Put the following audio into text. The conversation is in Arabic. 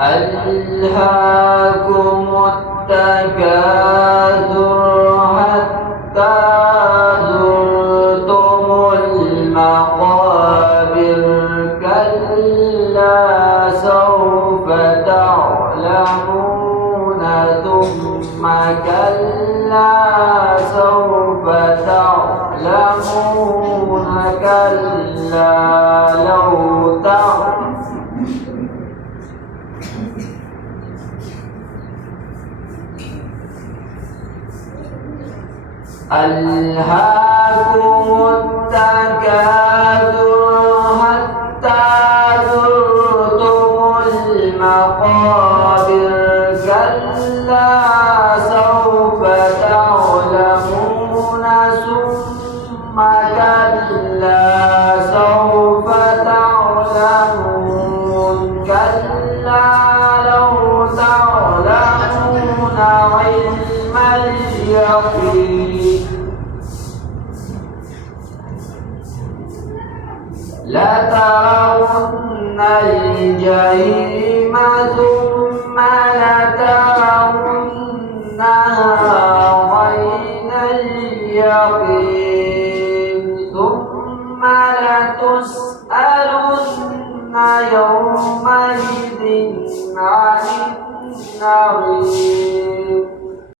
ألهاكم التكاثر حتى زرتم المقابر كلا سوف تعلمون ثم كلا سوف تعلمون كلا لو ألهاكم التكاثر حتى زرتم المقابر كلا سوف تعلمون ثم كلا سوف تعلمون كلا لو تعلمون علم اليقين لترون الجحيم ثم لترونها عين اليقين ثم لتسألن يومئذ عن النعيم.